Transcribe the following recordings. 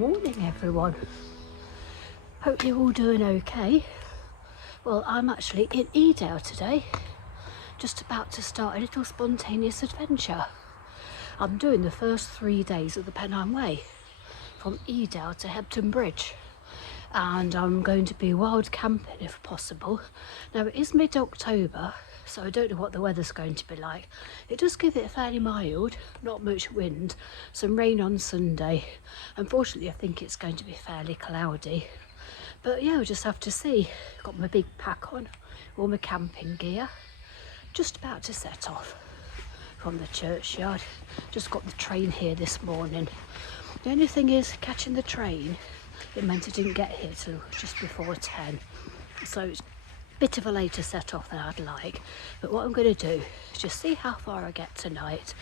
morning everyone. Hope you're all doing okay. Well, I'm actually in Edale today, just about to start a little spontaneous adventure. I'm doing the first 3 days of the Pennine Way from Edale to Hebden Bridge, and I'm going to be wild camping if possible. Now it is mid-October, so I don't know what the weather's going to be like. It does give it fairly mild, not much wind, some rain on Sunday. Unfortunately I think it's going to be fairly cloudy, but yeah, we'll just have to see. Got my big pack on, all my camping gear, just about to set off from the churchyard. Just got the train here this morning. The only thing is, catching the train, it meant I didn't get here till just before 10, so it's a bit of a later set off than I'd like. But what I'm going to do is just see how far I get tonight.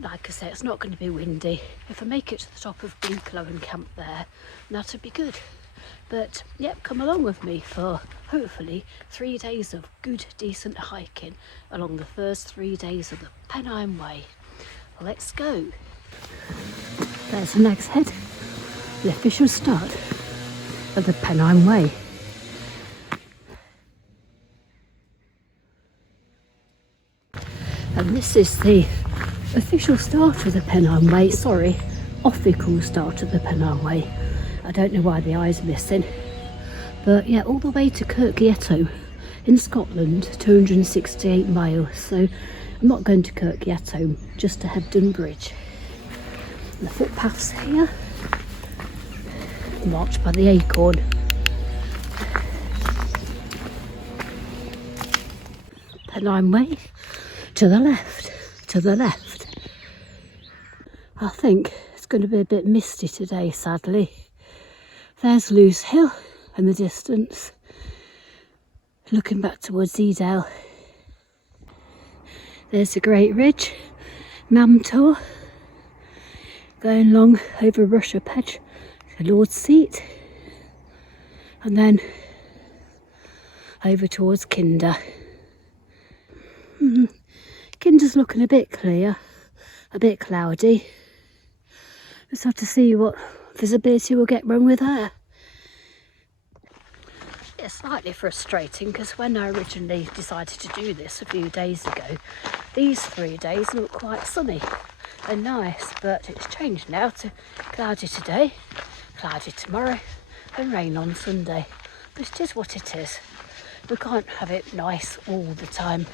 Like I say, it's not going to be windy. If I make it to the top of Winklow and camp there, that'd be good. But yep, come along with me for hopefully 3 days of good, decent hiking along the first 3 days of the Pennine Way. Let's go. There's the next head, the official start of the Pennine Way. And this is the official start of the Pennine Way, sorry, official start of the Pennine Way. I don't know why the eye's missing. But yeah, all the way to Kirkyeto in Scotland, 268 miles. So I'm not going to Kirkyeto, just to Hebden Bridge. The footpaths here, marked by the acorn. Pennine Way, to the left, to the left. I think it's going to be a bit misty today, sadly. There's Lewes Hill in the distance, looking back towards Edale. There's the Great Ridge, Namtor, going along over Russia Pedge, the Lord's Seat, and then over towards Kinder. Kinder's looking a bit clear, a bit cloudy. Just have to see what visibility we'll get when we're there. It's slightly frustrating because when I originally decided to do this a few days ago, these 3 days look quite sunny and nice, but it's changed now to cloudy today, cloudy tomorrow and rain on Sunday. But it is what it is. We can't have it nice all the time,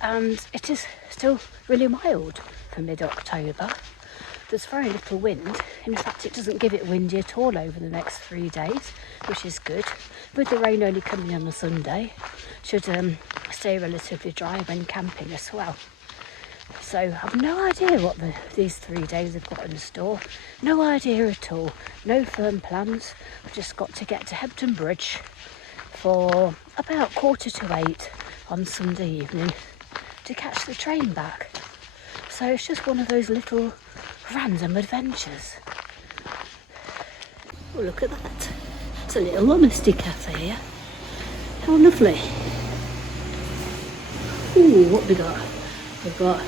and it is still really mild for mid-October. There's very little wind. In fact, it doesn't give it windy at all over the next 3 days, which is good. With the rain only coming on a Sunday, should stay relatively dry when camping as well. So I've no idea what these 3 days have got in store. No idea at all. No firm plans. I've just got to get to Hebden Bridge for about 7:45 on Sunday evening to catch the train back. So it's just one of those little random adventures. Oh, look at that. It's a little honesty cafe here. How lovely. Ooh, what we got? We've got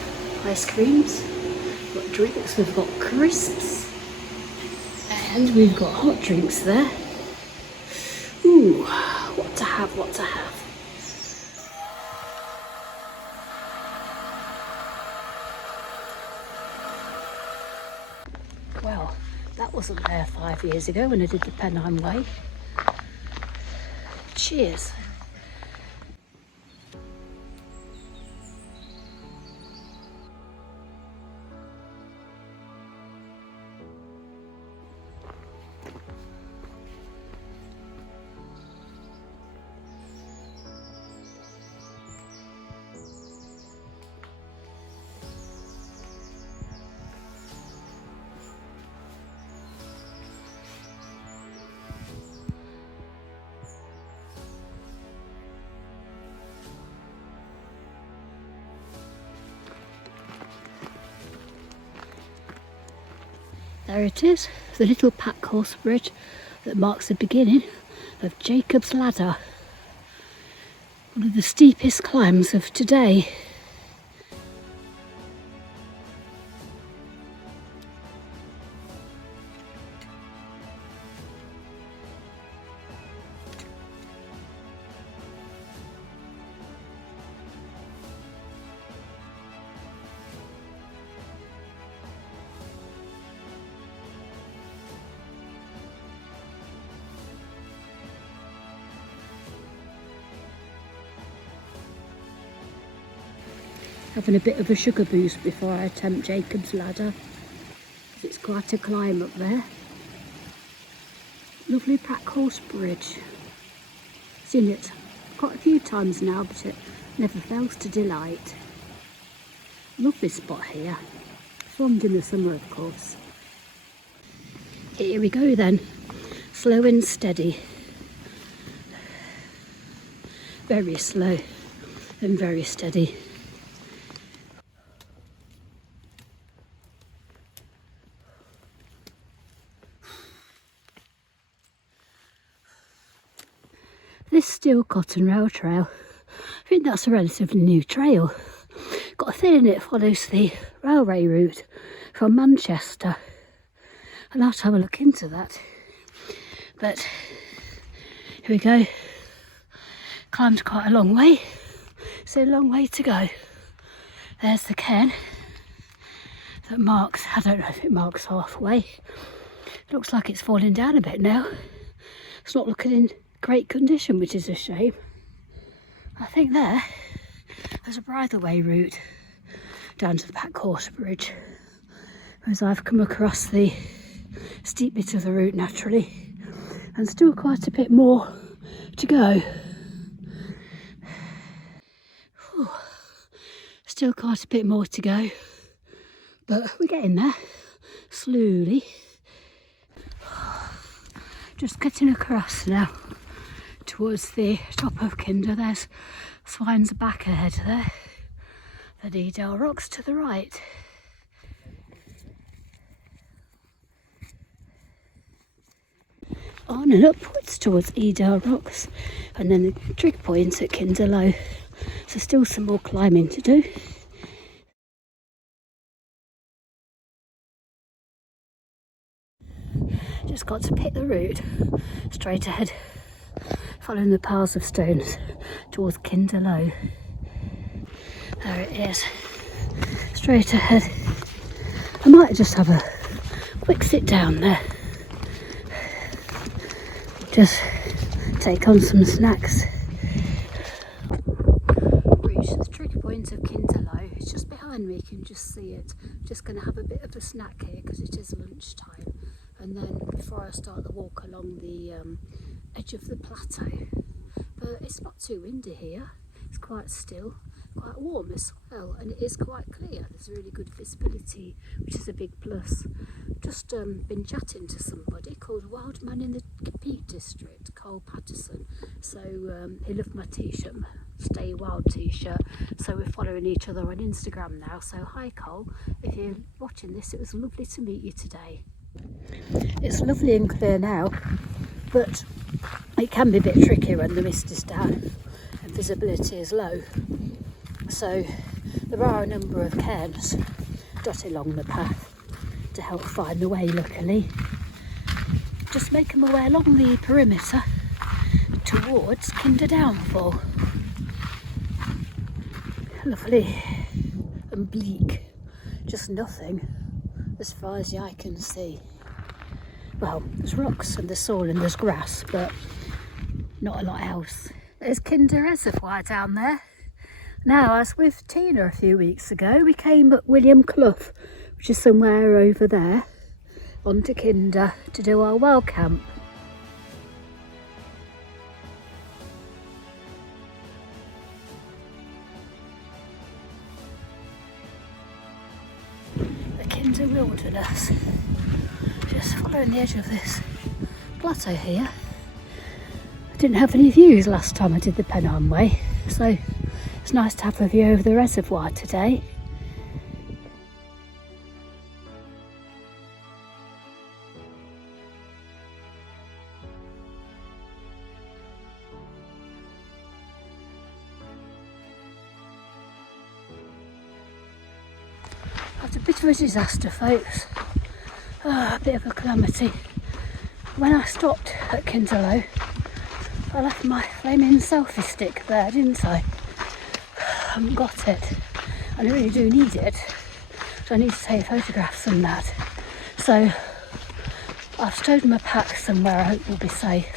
ice creams, we've got drinks, we've got crisps, and we've got hot drinks there. Ooh, what to have, what to have. Well, that wasn't there 5 years ago when I did the Pennine Way. Cheers. There it is, the little pack horse bridge that marks the beginning of Jacob's Ladder, one of the steepest climbs of today. having a bit of a sugar boost before I attempt Jacob's ladder. It's quite a climb up there. Lovely pack horse bridge. Seen it quite a few times now, but it never fails to delight. Lovely spot here. Filmed in the summer, of course. Here we go then. Slow and steady. Very slow and very steady. This steel cotton rail trail, I think that's a relatively new trail. Got a feeling it follows the railway route from Manchester. I'll have to have a look into that. But here we go. Climbed quite a long way. So a long way to go. There's the cairn that marks, I don't know if it marks halfway. It looks like it's falling down a bit now. It's not looking in great condition, which is a shame. I think there's a bridleway route down to the pack horse bridge, as I've come across the steep bit of the route naturally, and still quite a bit more to go. Whew. Still quite a bit more to go, but we're getting there slowly. Just getting across now towards the top of Kinder. There's Swine's back ahead there. The Edale Rocks to the right. On and upwards towards Edale Rocks, and then the trig points at Kinder Low. So still some more climbing to do. Just got to pick the route straight ahead, following the piles of stones towards Kinder Low. There it is, straight ahead. I might just have a quick sit down there, just take on some snacks. Reached the trig point of Kinder Low. It's just behind me, you can just see it. I'm just going to have a bit of a snack here because it is lunchtime, and then before I start the walk along the edge of the plateau. But it's not too windy here, it's quite still, quite warm as well, and it is quite clear. There's really good visibility, which is a big plus. Just been chatting to somebody called Wild Man in the Peak District, Cole Patterson. So he loved my t-shirt, Stay Wild t-shirt, so we're following each other on Instagram now. So hi Cole, if you're watching this, it was lovely to meet you today. It's lovely and clear now, but it can be a bit tricky when the mist is down and visibility is low. So there are a number of cairns dotted along the path to help find the way, luckily. Just making my way along the perimeter towards Kinder Downfall. Lovely and bleak, just nothing as far as the eye can see. Well, there's rocks and there's soil and there's grass, but not a lot else. There's Kinder Reservoir down there. Now, I was with Tina a few weeks ago. We came at William Clough, which is somewhere over there, onto Kinder to do our well camp. The Kinder Wilderness. Just following the edge of this plateau here. I didn't have any views last time I did the Pennine Way, so it's nice to have a view over the reservoir today. That's a bit of a disaster, folks. A bit of a calamity. When I stopped at Kinder Low, I left my flaming selfie stick there, didn't I? I haven't got it, and I really do need it, so I need to take photographs and that. So I've stowed my pack somewhere I hope will be safe,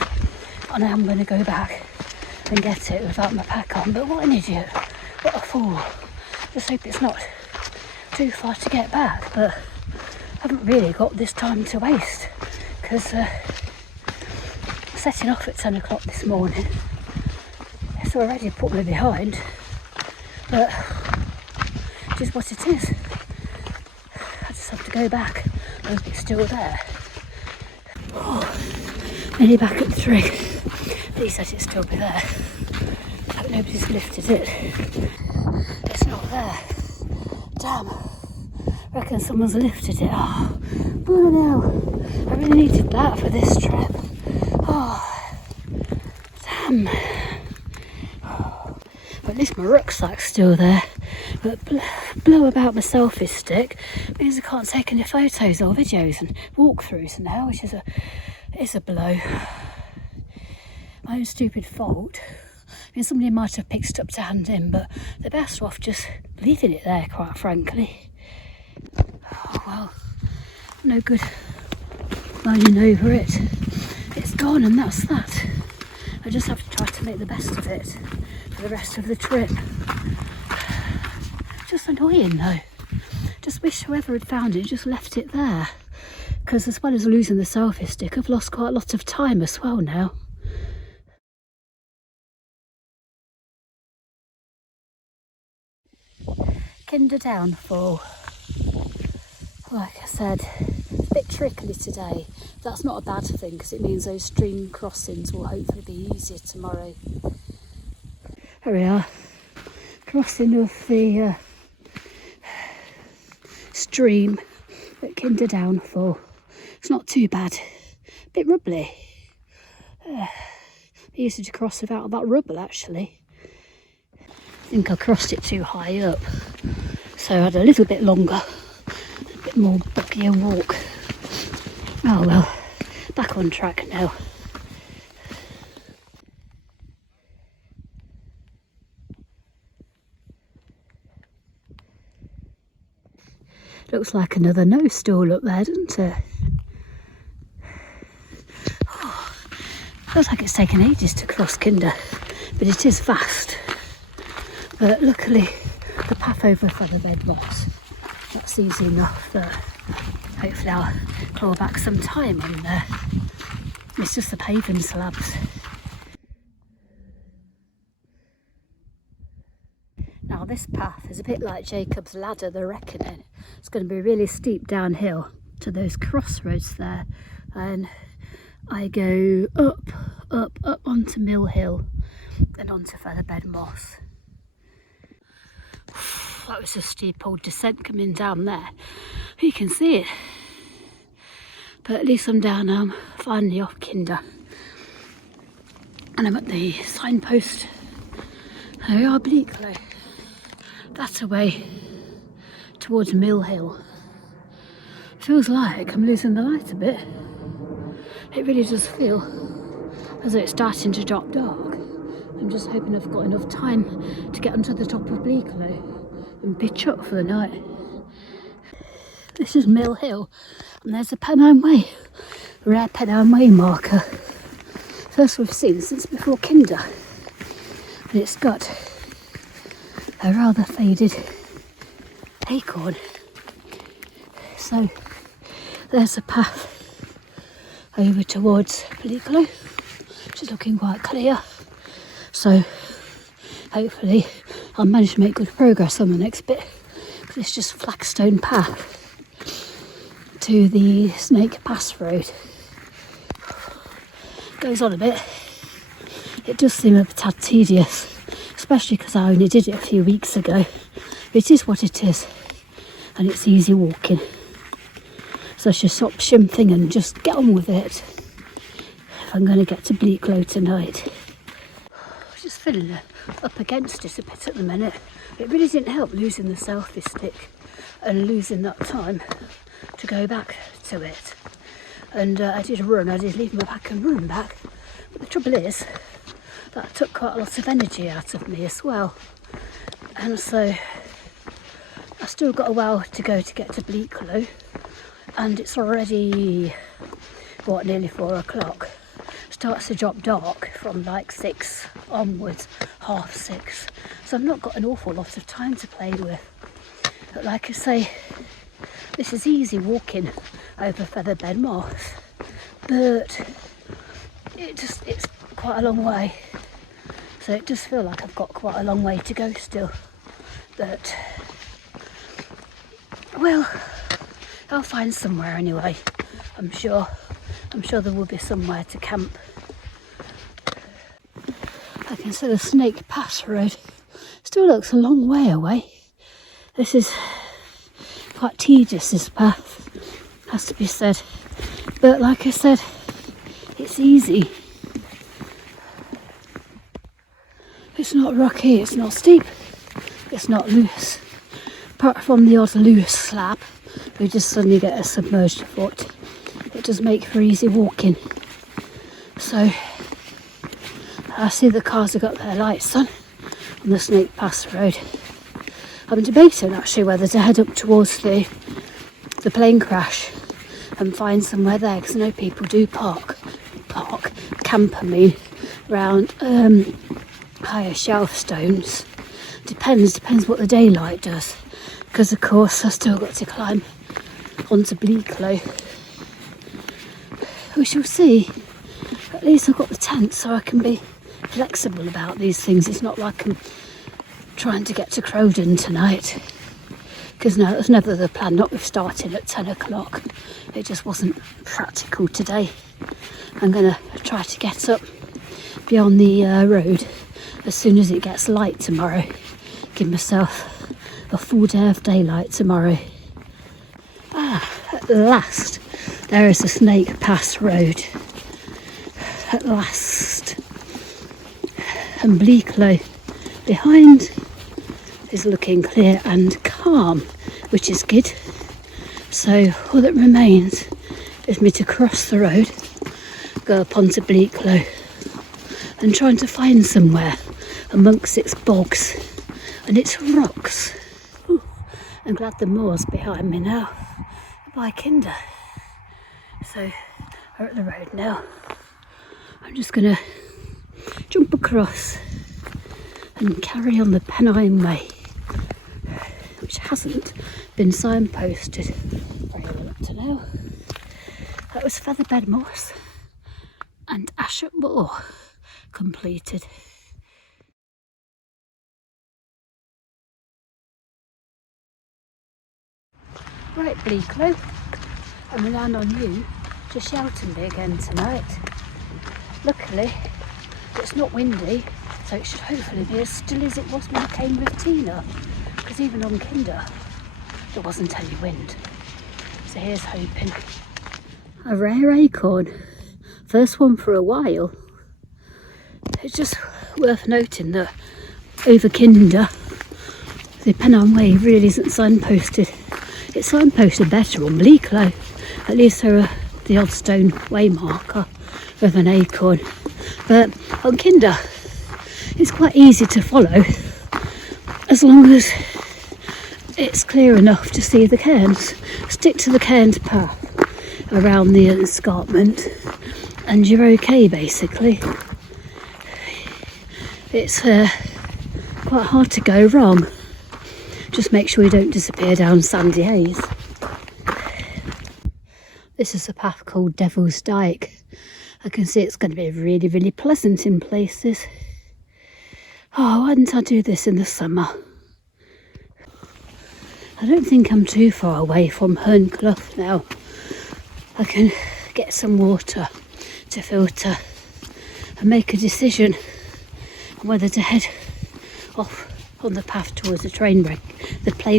and I am going to go back and get it without my pack on. But what an idiot, what a fool. Just hope it's not too far to get back, but I haven't really got this time to waste because setting off at 10 o'clock this morning, it's already put me behind, but it is what it is. I just have to go back. I hope it's still there. Oh, nearly back at 3. He said it'd still be there. I hope nobody's lifted it. It's not there. Damn. I reckon someone's lifted it. Oh, bloody hell. I really needed that for this trip. Oh, damn. Oh, at least my rucksack's still there. But blow about my selfie stick means I can't take any photos or videos and walkthroughs now, which is a blow. My own stupid fault. I mean, somebody might have picked it up to hand in, but they're best off just leaving it there, quite frankly. Oh well, no good moaning over it. It's gone and that's that. I just have to try to make the best of it for the rest of the trip. Just annoying though. Just wish whoever had found it just left it there. Because as well as losing the selfie stick, I've lost quite a lot of time as well now. Kinder downfall. Like I said, a bit trickly today. That's not a bad thing because it means those stream crossings will hopefully be easier tomorrow. Here we are, crossing of the stream at Kinder Downfall. It's not too bad, a bit rubbly. Easy to cross without that rubble actually. I think I crossed it too high up, so I had a little bit longer, a bit more buggier walk. Oh well, back on track now. Looks like another no stall up there, doesn't it? Oh, feels like it's taken ages to cross Kinder, but it is fast. But luckily, the path over featherbed moss, that's easy enough that hopefully I'll claw back some time on there. It's just the paving slabs. Now this path is a bit like Jacob's Ladder, the Reckoning. It's going to be really steep downhill to those crossroads there, and I go up onto Mill Hill and onto Featherbed Moss. That was a steep old descent coming down there. You can see it. But at least I'm down now, I'm finally off Kinder. And I'm at the signpost. There we are, Bleakley. That's away towards Mill Hill. Feels like I'm losing the light a bit. It really does feel as though it's starting to drop dark. I'm just hoping I've got enough time to get onto the top of Bleakley and pitch up for the night. This is Mill Hill and there's a Pennine Way, rare Pennine Way marker. First we've seen since before Kinder. And it's got a rather faded acorn. So there's a path over towards Bleakley, which is looking quite clear. So hopefully I'll manage to make good progress on the next bit, because it's just flagstone path to the Snake Pass Road. Goes on a bit. It does seem a tad tedious, especially because I only did it a few weeks ago. It is what it is, and it's easy walking. So I should stop shimphing and just get on with it if I'm going to get to Bleakley tonight. I'm just feeling up against it a bit at the minute. It really didn't help losing the selfie stick and losing that time to go back to it. And I did leave my pack and run back. But the trouble is, that took quite a lot of energy out of me as well. And so I've still got a while to go to get to Bleakley, and it's already, what, nearly 4 o'clock. Starts to drop dark from like 6 onwards, 6:30. so I've not got an awful lot of time to play with. But like I say, this is easy walking over featherbed moss, but it's quite a long way. So it does feel like I've got quite a long way to go still. But, well, I'll find somewhere anyway, I'm sure. I'm sure there will be somewhere to camp. I can see the Snake Pass Road. Still looks a long way away. This is quite tedious, this path, has to be said. But like I said, it's easy. It's not rocky, it's not steep, it's not loose. Apart from the odd loose slab, we just suddenly get a submerged foot. It does make for easy walking. So I see the cars have got their lights on the Snake Pass Road. I'm debating actually whether to head up towards the plane crash and find somewhere there, because I know people do camp, around higher shelf stones. Depends what the daylight does, because of course I've still got to climb onto Bleaklow. We shall see. At least I've got the tent so I can be flexible about these things. It's not like I'm trying to get to Crowden tonight, because no, it was never the plan, not with starting at 10 o'clock. It just wasn't practical today. I'm going to try to get up beyond the road as soon as it gets light tomorrow. Give myself a full day of daylight tomorrow. At last, there is the Snake Pass Road. At last. And Bleaklow behind is looking clear and calm, which is good. So all that remains is me to cross the road, go up onto Bleaklow, and trying to find somewhere amongst its bogs and its rocks. Ooh, I'm glad the moor's behind me now, by Kinder. So we're at the road now. I'm just gonna jump across and carry on the Pennine Way, which hasn't been signposted very well up to now. That was Featherbed Moss and Ashett Moor completed. Right, Bleaklow, I'm relying on you to shelter me again tonight. Luckily, it's not windy, so it should hopefully be as still as it was when I came with Tina, because even on Kinder there wasn't any wind. So here's hoping. A rare acorn, first one for a while. It's just worth noting that over Kinder, the Pennine Way really isn't signposted. It's signposted better on Bleaklow. At least there are the odd stone way marker with an acorn. But on Kinder, it's quite easy to follow as long as it's clear enough to see the cairns. Stick to the cairns path around the escarpment and you're okay basically. It's quite hard to go wrong. Just make sure you don't disappear down Sandy Haze. This is a path called Devil's Dyke. I can see it's going to be really, really pleasant in places. Oh, why didn't I do this in the summer? I don't think I'm too far away from Hernclough now. I can get some water to filter and make a decision on whether to head off on the path towards the plane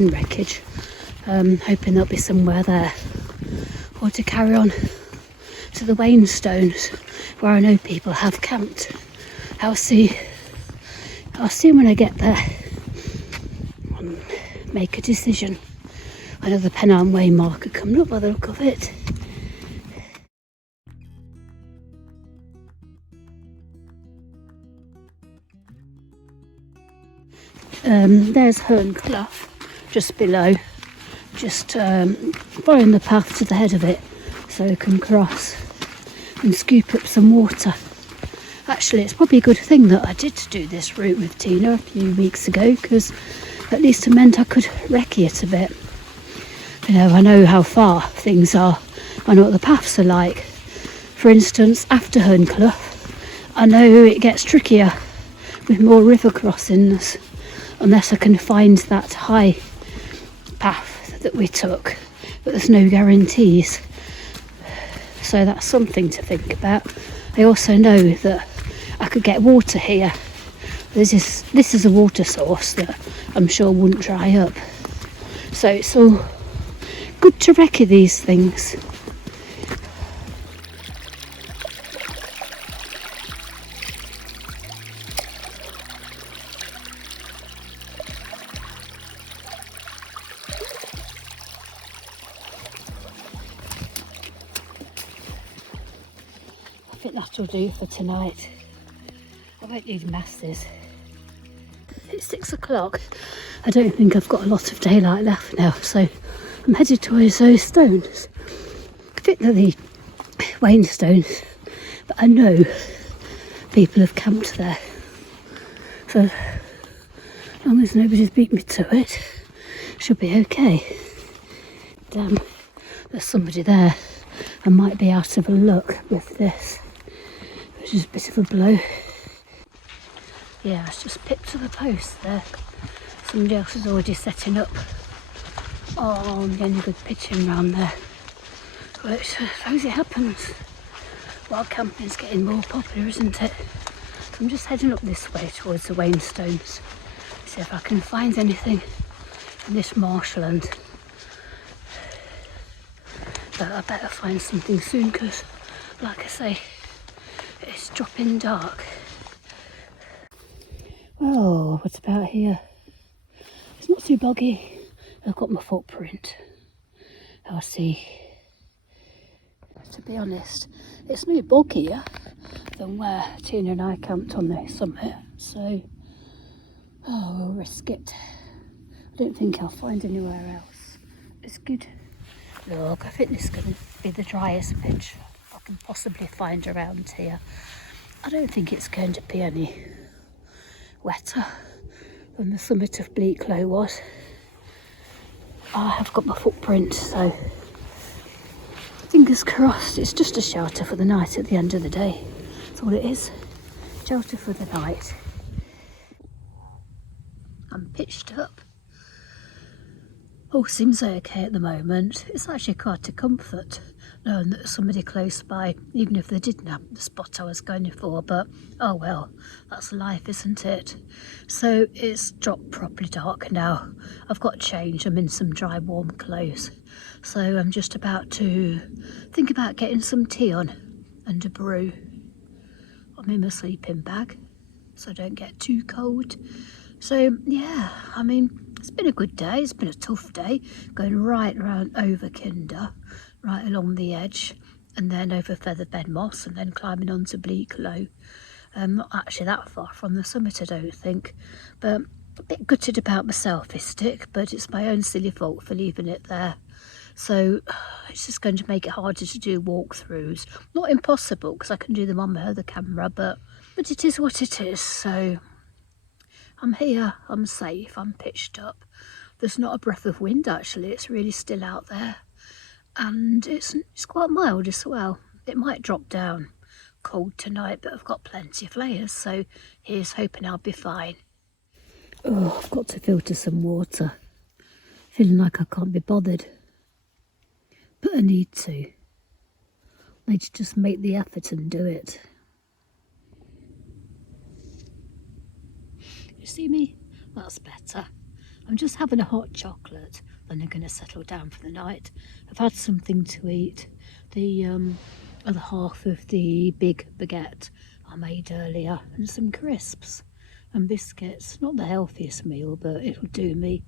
wreckage, hoping there'll be somewhere there, or to carry on to the Wainstones where I know people have camped. I'll see when I get there and make a decision. Another Pennine Way marker coming up by the look of it. There's Hernclough just below, just following the path to the head of it so I can cross and scoop up some water. Actually, it's probably a good thing that I did do this route with Tina a few weeks ago, because at least it meant I could recce it a bit. You know, I know how far things are. I know what the paths are like. For instance, after Hernclough, I know it gets trickier with more river crossings, unless I can find that high path that we took, but there's no guarantees. So that's something to think about. I also know that I could get water here. This is a water source that I'm sure wouldn't dry up. So it's all good to recce these things. I think that'll do for tonight. I won't need masses. It's 6 o'clock. I don't think I've got a lot of daylight left now, so I'm headed towards those stones. I think they're the Wayne stones, but I know people have camped there. So as long as nobody's beat me to it, should be okay. Damn, there's somebody there. I might be out of luck with this, which is a bit of a blow. Yeah, it's just picked up a post there. Somebody else is already setting up. Oh, I'm getting a good pitching round there. But I suppose it happens. While camping's getting more popular, isn't it? So I'm just heading up this way towards the Wayne Stones. See if I can find anything in this marshland. But I better find something soon, because, like I say, it's dropping dark. Oh, what's about here? It's not too boggy. I've got my footprint. I'll see. To be honest, it's no boggier than where Tina and I camped on the summit. So, we'll risk it. I don't think I'll find anywhere else. It's good. Look, I think this is going to be the driest pitch I can possibly find around here. I don't think it's going to be any wetter than the summit of Bleaklow was. I have got my footprint, so fingers crossed. It's just a shelter for the night at the end of the day. That's all it is. Shelter for the night. I'm pitched up. All seems okay at the moment. It's actually quite a comfort knowing that there's somebody close by, even if they didn't have the spot I was going for, but oh well, that's life, isn't it? So it's dropped properly dark now. I've got change. I'm in some dry warm clothes, so I'm just about to think about getting some tea on and a brew. I'm in my sleeping bag so I don't get too cold. So yeah, I mean, it's been a good day. It's been a tough day, going right round over Kinder, right along the edge, and then over Featherbed Moss, and then climbing onto Bleaklow. Not actually that far from the summit, I don't think, but a bit gutted about my selfie stick, but it's my own silly fault for leaving it there. So it's just going to make it harder to do walkthroughs. Not impossible, because I can do them on my other camera, but it is what it is. So I'm here, I'm safe, I'm pitched up. There's not a breath of wind actually, it's really still out there. And it's quite mild as well. It might drop down cold tonight, but I've got plenty of layers, so here's hoping I'll be fine. Oh, I've got to filter some water. Feeling like I can't be bothered. But I need to. I need to just make the effort and do it. You see me? That's better. I'm just having a hot chocolate, then I'm going to settle down for the night. I've had something to eat. The other half of the big baguette I made earlier, and some crisps and biscuits. Not the healthiest meal, but it'll do me.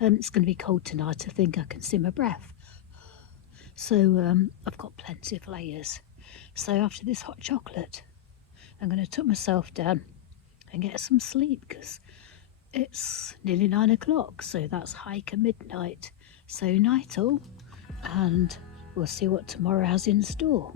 It's going to be cold tonight. I think I can see my breath. So I've got plenty of layers. So after this hot chocolate, I'm going to tuck myself down and get some sleep, because it's nearly 9 o'clock, so that's hiker midnight. So night all, and we'll see what tomorrow has in store.